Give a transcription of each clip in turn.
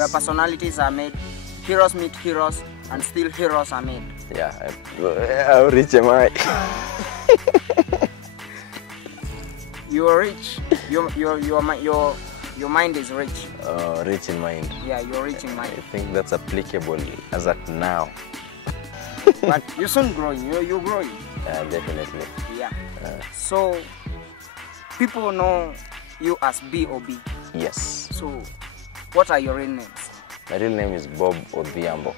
where personalities are made, heroes meet heroes, and still heroes are made. Yeah, how rich am I? You are rich. Your mind is rich. Rich in mind. Yeah, you're rich in mind. I think that's applicable as at now. But you're soon growing. You're growing. Definitely. Yeah. So people know you as B.O.B. Yes. So what are your real names? My real name is Bob Odhiambo.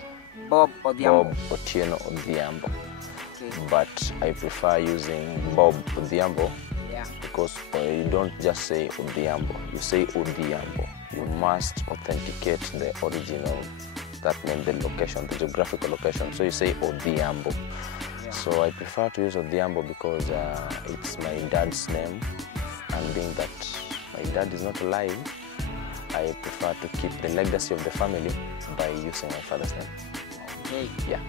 Bob Ohiambo. Bob Otieno Odhiambo. Okay. But I prefer using Bob Odhiambo. Yeah. Because you don't just say Odhiambo, you say Odhiambo. You must authenticate the original, that name, the location, the geographical location. So you say Odhiambo. Yeah. So I prefer to use Odhiambo because it's my dad's name, and being that my dad is not alive, I prefer to keep the legacy of the family by using my father's name. Okay. Yeah.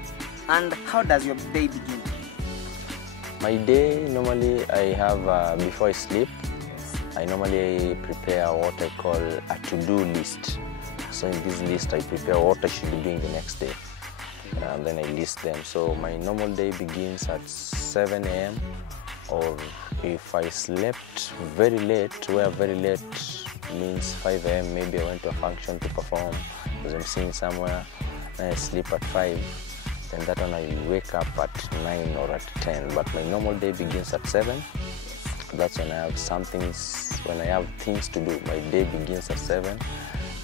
And how does your day begin? My day, normally I have, before I sleep, I normally prepare what I call a to-do list. So in this list, I prepare what I should be doing the next day. And then I list them. So my normal day begins at 7 a.m. or if I slept very late, where very late means 5 a.m. maybe I went to a function to perform because I'm singing somewhere, and I sleep at 5. And that one I wake up at 9 or at 10, but my normal day begins at 7. That's when I have when I have things to do. My day begins at 7,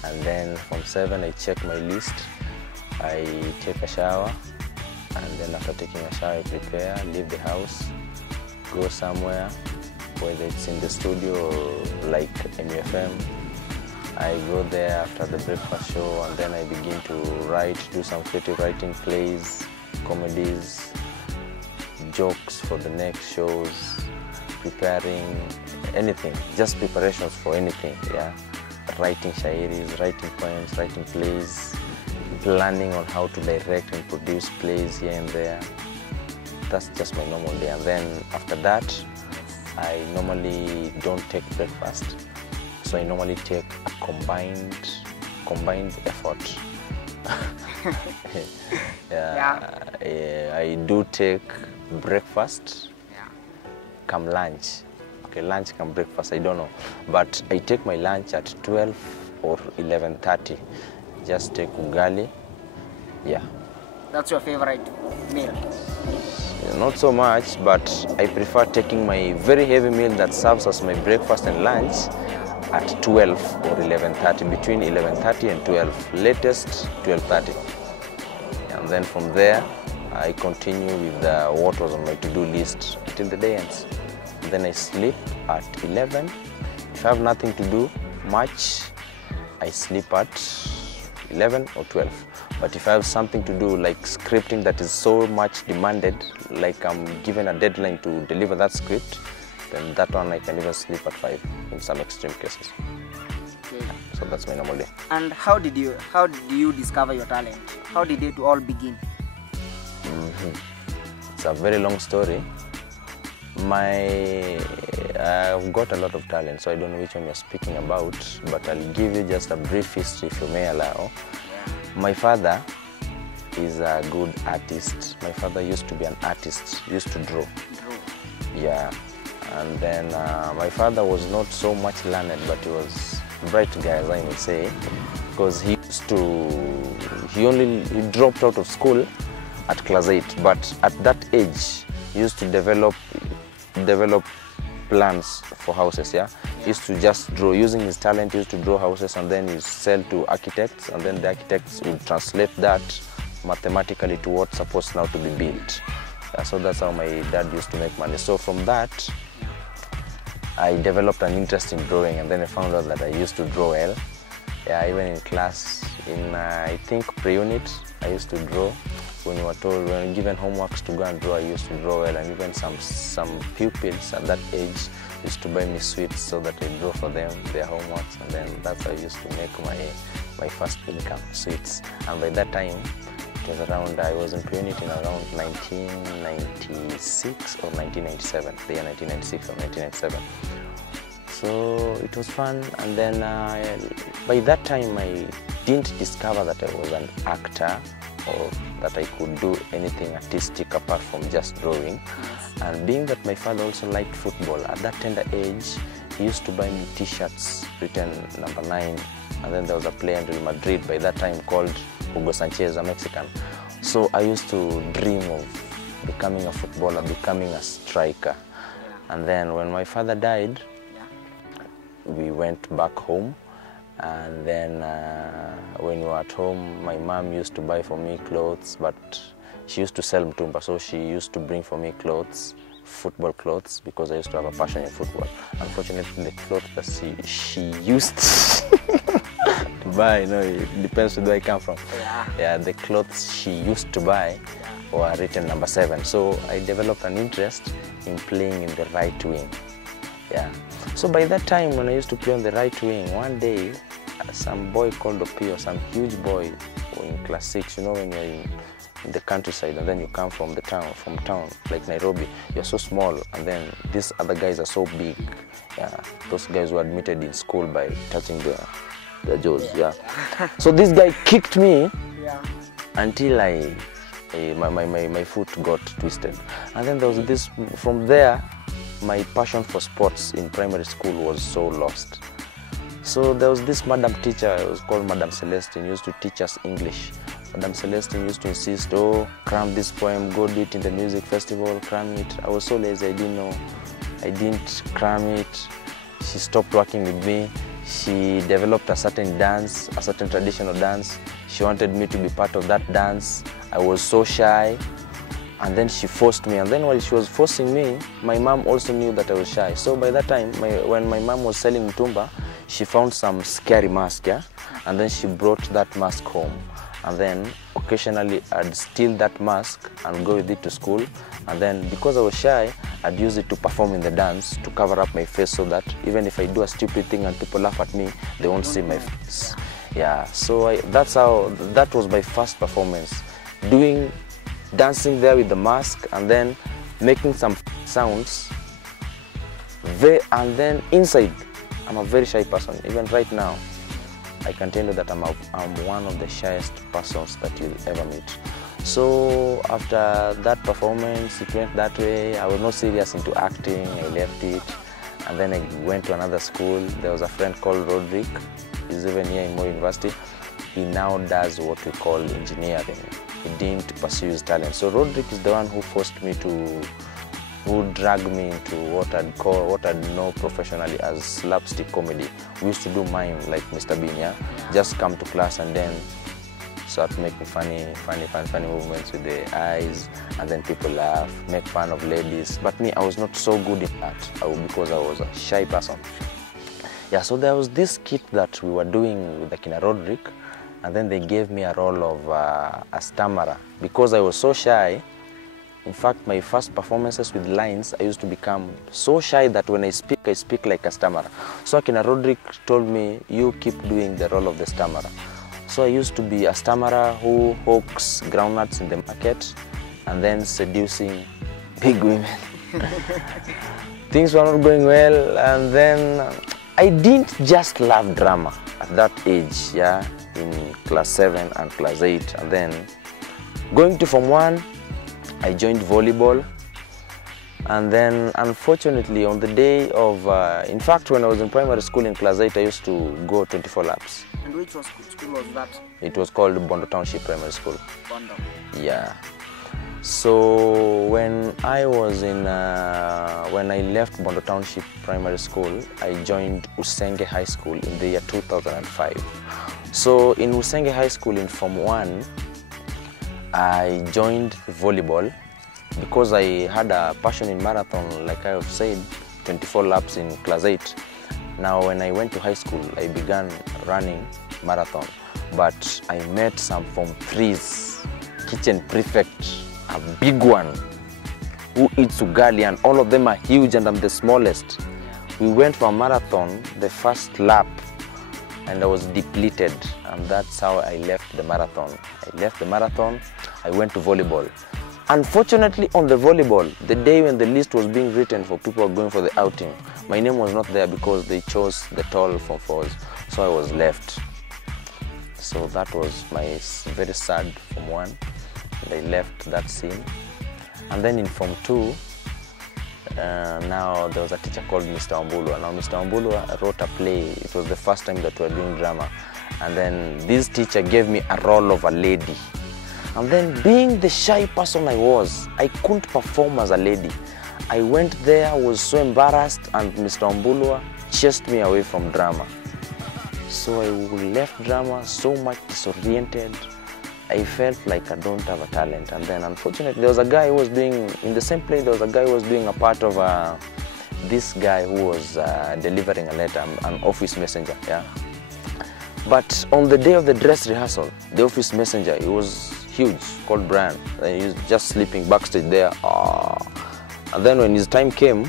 and then from 7 I check my list, I take a shower, and then after taking a shower I prepare, leave the house, go somewhere, whether it's in the studio or like MUFM. I go there after the breakfast show, and then I begin to write, do some creative writing, plays, comedies, jokes for the next shows, preparing anything, just preparations for anything, yeah. Writing shairis, writing poems, writing plays, planning on how to direct and produce plays here and there. That's just my normal day. And then after that, I normally don't take breakfast. So I normally take a combined effort. I do take breakfast, come lunch. Okay, lunch come breakfast, I don't know. But I take my lunch at 12 or 11:30. Just take ugali. Yeah. That's your favorite meal? Not so much, but I prefer taking my very heavy meal that serves as my breakfast and lunch at 12 or 11:30, between 11:30 and 12, latest 12:30. And then from there, I continue with what was on my to-do list till the day ends. Then I sleep at 11. If I have nothing to do much, I sleep at 11 or 12. But if I have something to do, like scripting that is so much demanded, like I'm given a deadline to deliver that script, then that one I can even sleep at 5 in some extreme cases. Okay. So that's my normal day. And how did you discover your talent? How did it all begin? It's a very long story. I've got a lot of talent, so I don't know which one you're speaking about, but I'll give you just a brief history if you may allow. My father is a good artist. My father used to be an artist, used to draw. Yeah. And then my father was not so much learned, but he was a bright guy, as I may say, because he dropped out of school at class 8, but at that age, he used to develop plans for houses, yeah? He used to just draw, using his talent, he used to draw houses, and then he sell to architects, and then the architects would translate that mathematically to what's supposed now to be built. So that's how my dad used to make money. So from that, I developed an interest in drawing, and then I found out that I used to draw well. Yeah, even in class, in I think pre-unit, I used to draw. When we were given homeworks to go and draw, I used to draw well, and even some pupils at that age used to buy me sweets so that I draw for them their homeworks, and then that's how I used to make my first income, sweets. And by that time, it was around, I was in pre-unit in around 1996 or 1997, the year 1996 or 1997. So it was fun, and then by that time didn't discover that I was an actor or that I could do anything artistic apart from just drawing. Yes. And being that my father also liked football, at that tender age, he used to buy me t-shirts written number 9. And then there was a player in Real Madrid by that time called Hugo Sanchez, a Mexican. So I used to dream of becoming a footballer, becoming a striker. Yeah. And then when my father died, Yeah. we went back home. And then when we were at home, my mom used to buy for me clothes, but she used to sell mtumba, so she used to bring for me clothes, football clothes, because I used to have a passion in football. Unfortunately, the clothes that she used to buy, no, it depends where I come from. Yeah. Yeah, the clothes she used to buy were written number 7. So I developed an interest in playing in the right wing. Yeah. So by that time, when I used to play on the right wing, one day, some boy called Opio, some huge boy in class 6, you know, when you're in the countryside and then you come from town, like Nairobi, you're so small, and then these other guys are so big. Yeah. Those guys were admitted in school by touching their jaws. Yeah. So this guy kicked me until my foot got twisted. And then there was this, from there, my passion for sports in primary school was so lost. So there was this madam teacher, it was called Madam Celestine, used to teach us English. Madam Celestine used to insist, oh, cram this poem, go do it in the music festival, cram it. I was so lazy, I didn't know. I didn't cram it. She stopped working with me. She developed a certain dance, a certain traditional dance. She wanted me to be part of that dance. I was so shy. And then she forced me, and then while she was forcing me, my mom also knew that I was shy. So by that time, when my mom was selling mtumba, she found some scary mask, yeah? And then she brought that mask home. And then occasionally I'd steal that mask and go with it to school. And then because I was shy, I'd use it to perform in the dance to cover up my face so that even if I do a stupid thing and people laugh at me, they won't see my face. Yeah, so that was my first performance. Dancing there with the mask and then making some sounds. And then inside, I'm a very shy person. Even right now, I can tell you that I'm one of the shyest persons that you'll ever meet. So after that performance, it went that way. I was not serious into acting. I left it. And then I went to another school. There was a friend called Roderick. He's even here in Moi University. He now does what we call engineering. He didn't pursue his talent. So Roderick is the one who who dragged me into what I'd know professionally as slapstick comedy. We used to do mime like Mr. Bean, yeah? Just come to class and then start making funny movements with the eyes, and then people laugh, make fun of ladies. But me, I was not so good in that because I was a shy person. Yeah, so there was this skit that we were doing with the Kina Roderick, and then they gave me a role of a stammerer. Because I was so shy, in fact, my first performances with lines, I used to become so shy that when I speak like a stammerer. So Kina Roderick told me, you keep doing the role of the stammerer. So I used to be a stammerer who hawks groundnuts in the market and then seducing big women. Things were not going well, and then I didn't just love drama at that age, yeah, in class 7 and class 8. And then going to Form 1, I joined volleyball. And then unfortunately on the day of, in fact when I was in primary school in class 8, I used to go 24 laps. And which school was that? It was called Bondo Township Primary School. Bondo. Yeah. So when I was in, when I left Bondo Township Primary School, I joined Usenge High School in the year 2005. So in Usenge High School in Form 1, I joined volleyball because I had a passion in marathon, like I have said, 24 laps in class 8. Now when I went to high school, I began running marathon, but I met some Form 3's kitchen prefect, a big one, who eats ugali, and all of them are huge and I'm the smallest. We went for a marathon, the first lap, and I was depleted, and that's how I left the marathon. I left the marathon, I went to volleyball. Unfortunately on the volleyball, the day when the list was being written for people going for the outing, my name was not there because they chose the tall Form 4s, so I was left. So that was my very sad Form 1, and I left that scene. And then in Form 2, now there was a teacher called Mr. Wambulwa. Now Mr. Wambulwa wrote a play. It was the first time that we were doing drama. And then this teacher gave me a role of a lady. And then being the shy person I was, I couldn't perform as a lady. I went there, was so embarrassed, and Mr. Wambulwa chased me away from drama. So I left drama so much disoriented. I felt like I don't have a talent. And then unfortunately there was a guy who was doing, in the same play, there was a guy who was doing a part of this guy who was delivering a letter, an office messenger, yeah. But on the day of the dress rehearsal, the office messenger, he was huge, called Brian. He was just sleeping backstage there. And then when his time came,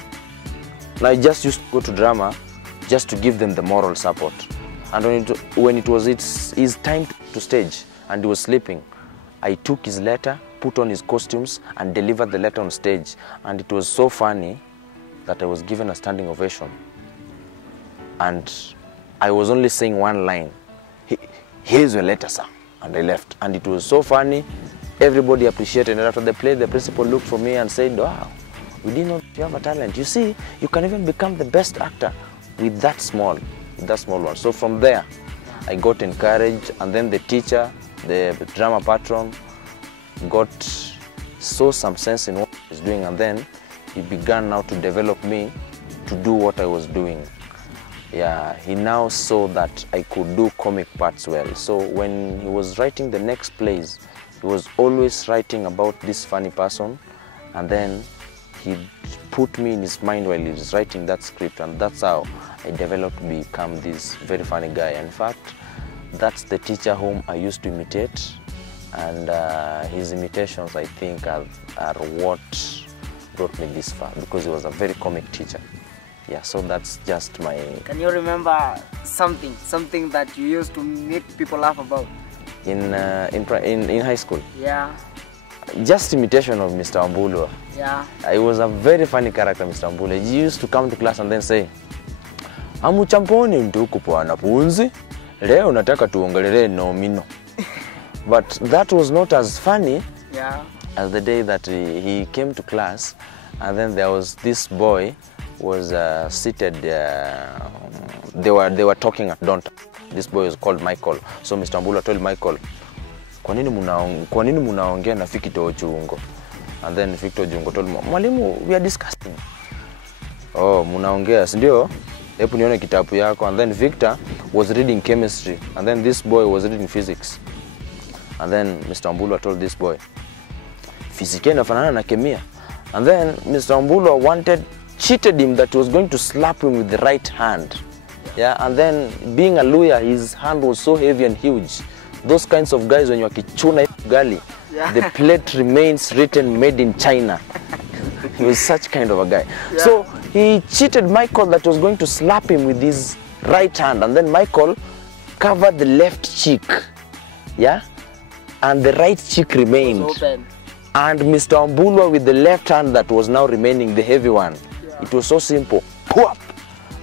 now I just used to go to drama just to give them the moral support. And when it was his time to stage, and he was sleeping, I took his letter, put on his costumes, and delivered the letter on stage. And it was so funny that I was given a standing ovation. And I was only saying one line, "Here's your letter, sir." And I left. And it was so funny, everybody appreciated it. And after the play, the principal looked for me and said, "Wow, we didn't know you have a talent. You see, you can even become the best actor with that small one." So from there, I got encouraged, and then the teacher, the drama patron, saw some sense in what I was doing, and then he began now to develop me to do what I was doing. Yeah, he now saw that I could do comic parts well. So when he was writing the next plays, he was always writing about this funny person, and then he put me in his mind while he was writing that script, and that's how I developed to become this very funny guy. In fact, that's the teacher whom I used to imitate, and his imitations, I think, are what brought me this far, because he was a very comic teacher. Yeah, so that's just my... Can you remember something that you used to make people laugh about? In high school? Yeah. Just imitation of Mr. Wambulwa. Yeah. I was a very funny character, Mr. Wambulwa. He used to come to class and then say, "Amuchamponi mtuku po anapunzi, leo nataka tuongelele nomino." But that was not as funny, yeah, as the day that he came to class, and then there was this boy was seated. They were talking at Donta. This boy was called Michael. So Mr. Wambulwa told Michael, "Kwa nini munaongea na Victor Jungo?" And then Victor Jungo told him, "Mwalimu, we are discussing." "Oh, munaongea, ndio? Hebu nione kitabu yako." And then Victor was reading chemistry, and then this boy was reading physics. And then Mr. Wambulwa told this boy, "Physics inafanana na kemia." And then Mr. Wambulwa cheated him that he was going to slap him with the right hand. Yeah, and then being a lawyer, his hand was so heavy and huge. Those kinds of guys, when you are kichuna gali, yeah, the plate remains written "made in China." He was such kind of a guy. Yeah. So he cheated Michael that was going to slap him with his right hand, and then Michael covered the left cheek, yeah, and the right cheek remained. And Mr. Wambulwa with the left hand that was now remaining, the heavy one. Yeah. It was so simple. Whoop!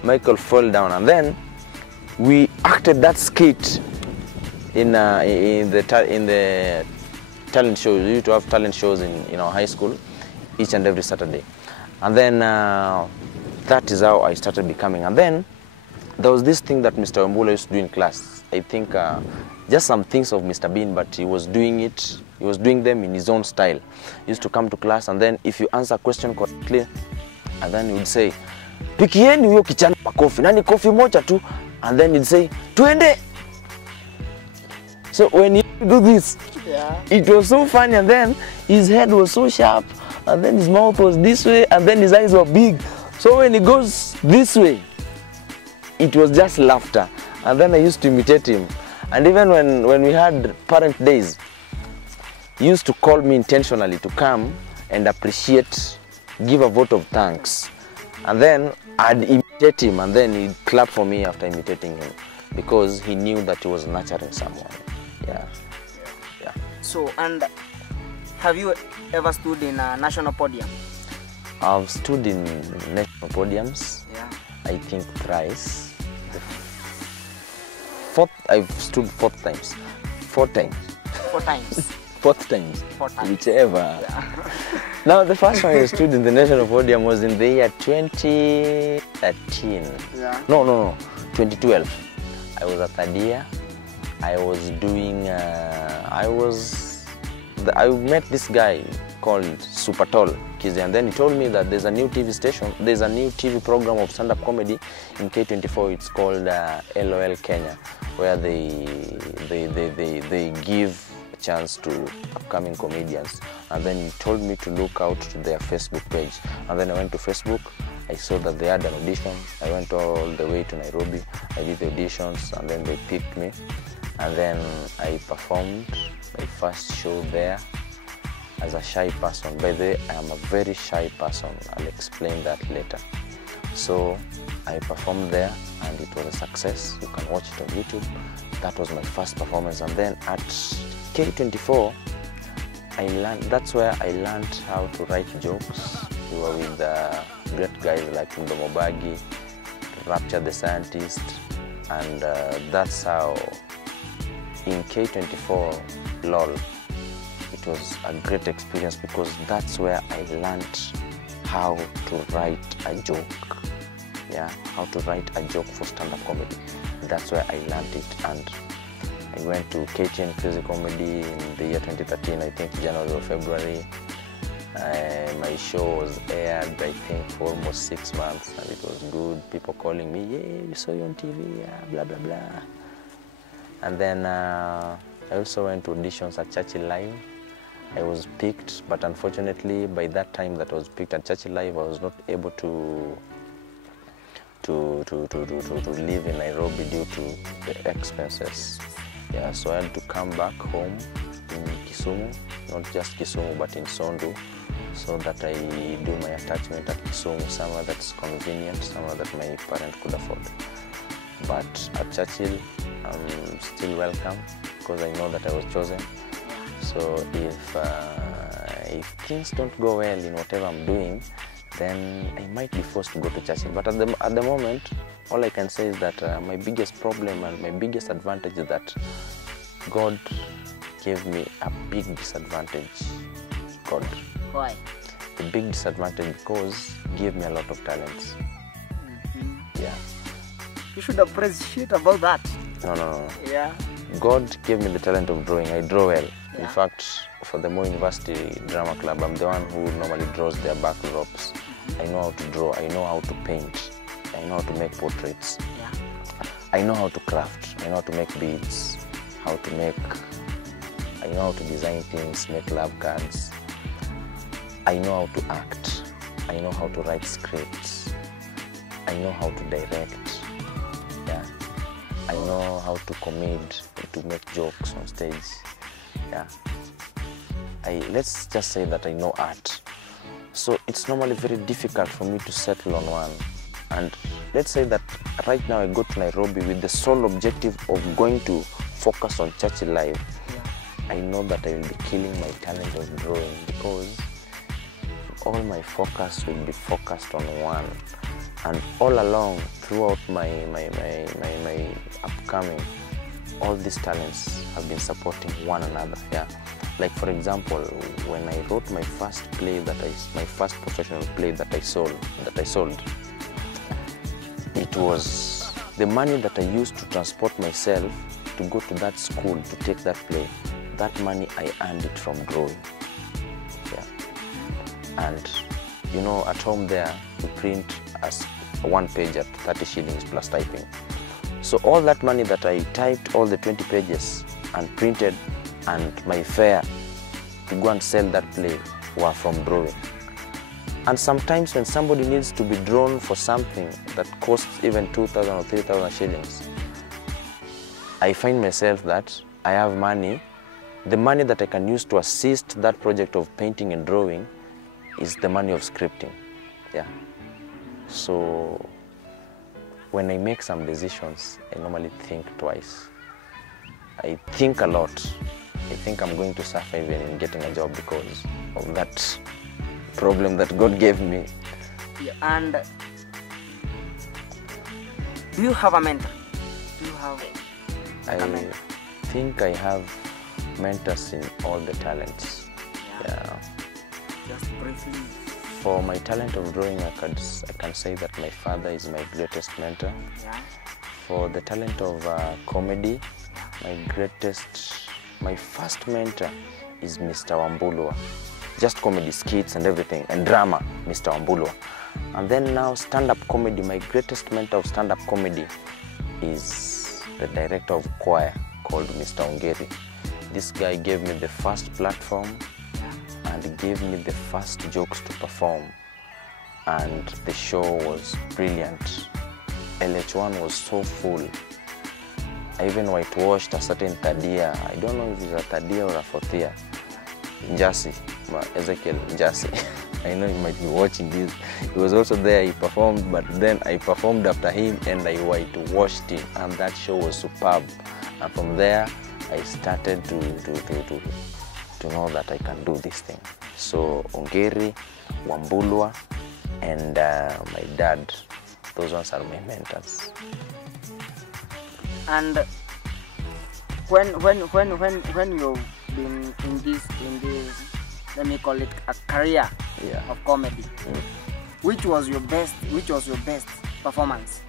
Michael fell down, and then we acted that skit in the talent shows. We used to have talent shows in our high school each and every Saturday. And then that is how I started becoming. And then there was this thing that Mr. Wambulwa used to do in class. I think just some things of Mr. Bean, but he was doing them in his own style. He used to come to class, and then if you answer a question correctly, and then he would say, "Pikieni huyo kichana makofi, nani kofi moja tu," and then he'd say, "Tuende." So when he do this, yeah, it was so funny, and then his head was so sharp, and then his mouth was this way, and then his eyes were big. So when he goes this way, it was just laughter. And then I used to imitate him. And even when we had parent days, he used to call me intentionally to come and appreciate, give a vote of thanks. And then I'd imitate him, and then he'd clap for me after imitating him, because he knew that he was nurturing someone. Yeah. Yeah. So, and have you ever stood in a national podium? I've stood in national podiums, yeah, I think thrice. The I've stood 4 times. 4 times. 4 times. 4th times. 4 times. Whichever. Yeah. Now the first time I stood in the nation of Odiam was in the year 2013. Yeah. No, 2012. I was a 3rd year. I was doing, I met this guy called Super Tall Kizi, and then he told me that there's a new TV station, there's a new TV program of stand-up comedy in K24. It's called LOL Kenya, where they give a chance to upcoming comedians. And then he told me to look out to their Facebook page. And then I went to Facebook. I saw that they had an audition. I went all the way to Nairobi. I did the auditions, and then they picked me. And then I performed my first show there as a shy person. By the way, I am a very shy person. I'll explain that later. So I performed there, and it was a success. You can watch it on YouTube. That was my first performance. And then at K24, that's where I learned how to write jokes. We were with great guys like Mubagi, Rapture the Scientist, and that's how in K24 LOL, it was a great experience, because that's where I learned how to write a joke. Yeah, how to write a joke for stand-up comedy. That's where I learned it, and I went to KTN Crazy Comedy in the year 2013, I think January or February. My show was aired, I think, for almost 6 months, and it was good. People calling me, yeah, we saw you on TV, yeah, blah, blah, blah. And then I also went to auditions at Churchill Live. I was picked, but unfortunately, by that time that I was picked at Churchill Live, I was not able to live in Nairobi due to the expenses. Yeah, so I had to come back home in Kisumu, not just Kisumu, but in Sondu, so that I do my attachment at Kisumu, somewhere that's convenient, somewhere that my parent could afford. But at Churchill, I'm still welcome, because I know that I was chosen. So if things don't go well in whatever I'm doing, then I might be forced to go to Churchill. But at the moment, all I can say is that my biggest problem and my biggest advantage is that God gave me a big disadvantage. God. Why? A big disadvantage because He gave me a lot of talents. Yeah. You should appreciate about that. No. Yeah. God gave me the talent of drawing. I draw well. Yeah. In fact, for the Mo University Drama Club, I'm the one who normally draws their backdrops. I know how to draw. I know how to paint. I know how to make portraits. Yeah. I know how to craft. I know how to make beads. I know how to design things, make love cards. I know how to act. I know how to write scripts. I know how to direct. Yeah. I know how to commit, to make jokes on stage. Yeah. Let's just say that I know art. So it's normally very difficult for me to settle on one. And let's say that right now I go to Nairobi with the sole objective of going to focus on Churchill Live. Yeah. I know that I will be killing my talent of drawing, because all my focus will be focused on one. And all along, throughout my upcoming, all these talents have been supporting one another. Yeah. Like for example, when I wrote my first play my first professional play that I sold, it was the money that I used to transport myself to go to that school to take that play. That money I earned it from drawing. Yeah. And you know, at home there we print as one page at 30 shillings plus typing. So all that money that I typed, all the 20 pages and printed, and my fare to go and sell that play were from drawing. And sometimes when somebody needs to be drawn for something that costs even 2,000 or 3,000 shillings, I find myself that I have money. The money that I can use to assist that project of painting and drawing is the money of scripting. Yeah. So when I make some decisions, I normally think twice. I think a lot. I think I'm going to suffer even in getting a job because of that problem that God gave me. Yeah. And do you have a mentor? Do you have recommend? I think I have mentors in all the talents. Yeah. Just briefly. For my talent of drawing, I can say that my father is my greatest mentor. Yeah. For the talent of comedy, my first mentor is Mr. Wambulwa. Just comedy skits and everything, and drama, Mr. Wambulwa. And then now stand-up comedy, my greatest mentor of stand-up comedy is the director of choir called Mr. Ongeri. This guy gave me the first platform and gave me the first jokes to perform. And the show was brilliant. LH1 was so full. I even whitewashed a certain third year. I don't know if it's a third year or a fourth year. Jassy, Ezekiel Jassy. I know you might be watching this. He was also there, he performed, but then I performed after him and I whitewashed him, and that show was superb. And from there, I started to know that I can do this thing. So Ongeri, Wambulwa, and my dad, those ones are my mentors. And when you've been in this, let me call it a career of comedy, which was your best performance?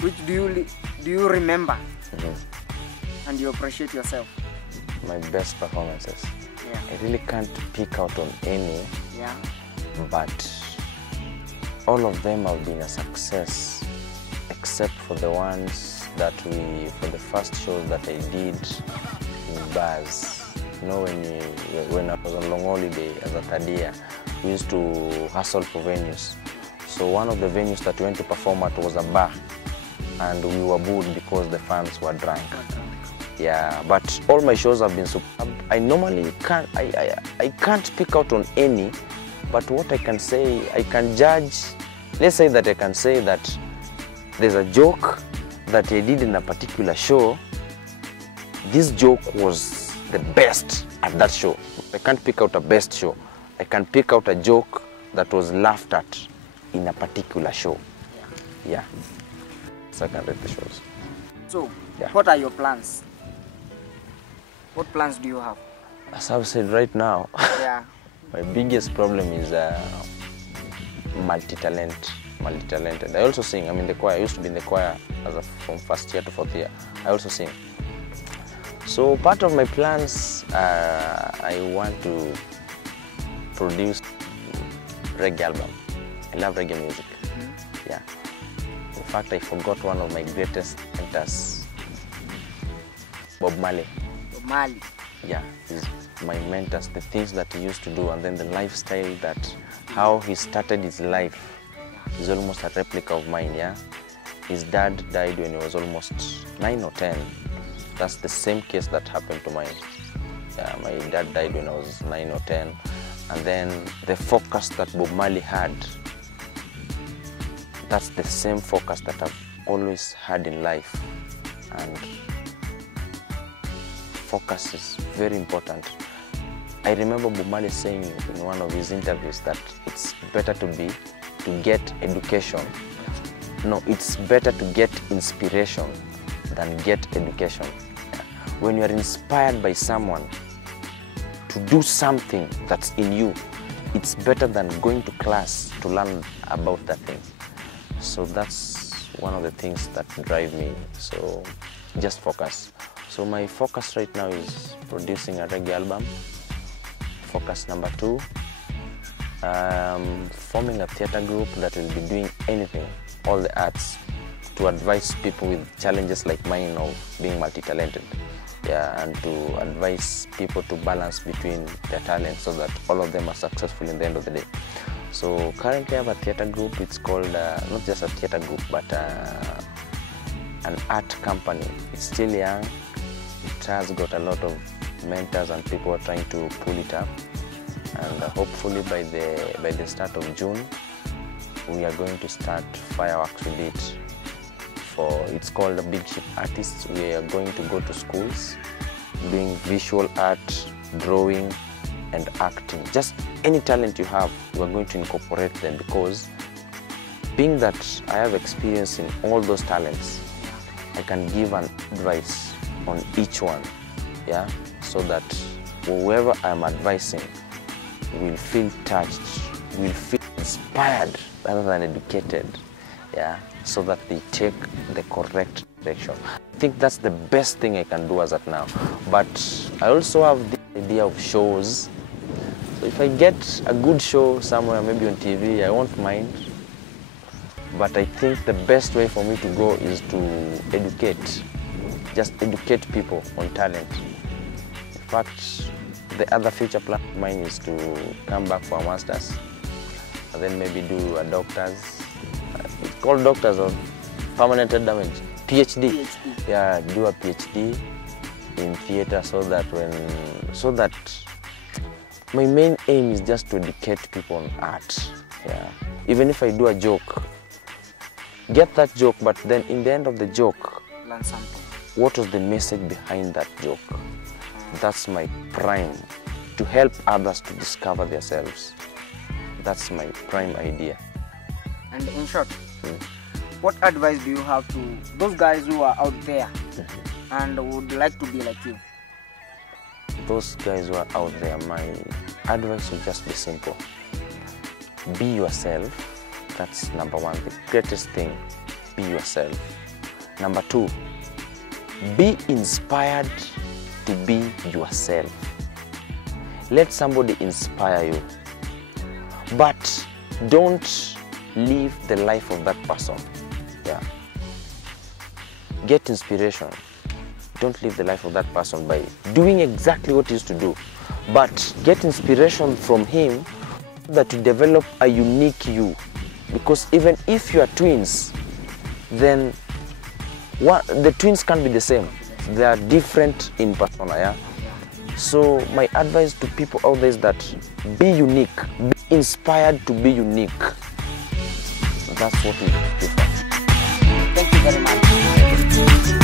Which do you remember? And you appreciate yourself? My best performances. Yeah. I really can't pick out on any. Yeah. But all of them have been a success, except for the ones that for the first show that I did in bars. You know, when I was on long holiday as a third year, we used to hustle for venues. So one of the venues that we went to perform at was a bar, and we were booed because the fans were drunk. Yeah, but all my shows have been superb. I normally can't, I can't pick out on any, but what I can say, I can judge. Let's say that I can say that there's a joke that I did in a particular show. This joke was the best at that show. I can't pick out a best show. I can pick out a joke that was laughed at in a particular show. Yeah. So I can rate the shows. So, what are your plans? What plans do you have? As I've said right now, my biggest problem is multi-talented. I also sing. I'm in the choir. I used to be in the choir from first year to fourth year. I also sing. So part of my plans, I want to produce reggae album. I love reggae music. Yeah. In fact, I forgot one of my greatest mentors, Bob Marley. Bob Marley. Yeah, he's my mentors, the things that he used to do, and then the lifestyle how he started his life is almost a replica of mine, yeah. His dad died when he was almost 9 or 10. That's the same case that happened to mine. Yeah, my dad died when I was 9 or 10. And then the focus that Bob Marley had, that's the same focus that I've always had in life. And focus is very important. I remember Bob Marley saying in one of his interviews that it's better to get education. No, it's better to get inspiration than get education. When you are inspired by someone to do something that's in you, it's better than going to class to learn about that thing. So that's one of the things that drive me. So just focus. So my focus right now is producing a reggae album. Focus number 2, forming a theater group that will be doing anything, all the arts, to advise people with challenges like mine of being multi-talented. Yeah, and to advise people to balance between their talents so that all of them are successful in the end of the day. So currently I have a theater group. It's called, not just a theater group, but an art company. It's still young. It has got a lot of mentors and people are trying to pull it up. And hopefully by the start of June, we are going to start fireworks with it. It's called the Big Ship Artists. We are going to go to schools doing visual art, drawing and acting. Just any talent you have, we are going to incorporate them, because being that I have experience in all those talents, I can give an advice on each one, yeah, so that whoever I'm advising will feel touched, will feel inspired rather than educated, yeah, so that they take the correct direction. I think that's the best thing I can do as at now. But I also have the idea of shows. So if I get a good show somewhere, maybe on TV, I won't mind. But I think the best way for me to go is to educate. Just educate people on talent. In fact, the other future plan of mine is to come back for a master's and then maybe do a doctor's. It's called doctors of permanent head damage. PhD. Yeah, do a PhD in theater so that my main aim is just to educate people on art. Yeah. Even if I do a joke, get that joke, but then in the end of the joke, learn something. What was the message behind that joke? That's my prime, to help others to discover themselves. That's my prime idea. And in short, what advice do you have to those guys who are out there and would like to be like you? Those guys who are out there, my advice will just be simple. Be yourself. That's number one, the greatest thing. Be yourself. Number two, be inspired to be yourself. Let somebody inspire you, but don't live the life of that person. Yeah. Get inspiration. Don't live the life of that person by doing exactly what he used to do, but get inspiration from him that you develop a unique you. Because even if you are twins, then the twins can't be the same. They are different in persona, yeah? So my advice to people out there is that be unique, be inspired to be unique. That's what we do. Thank you very much.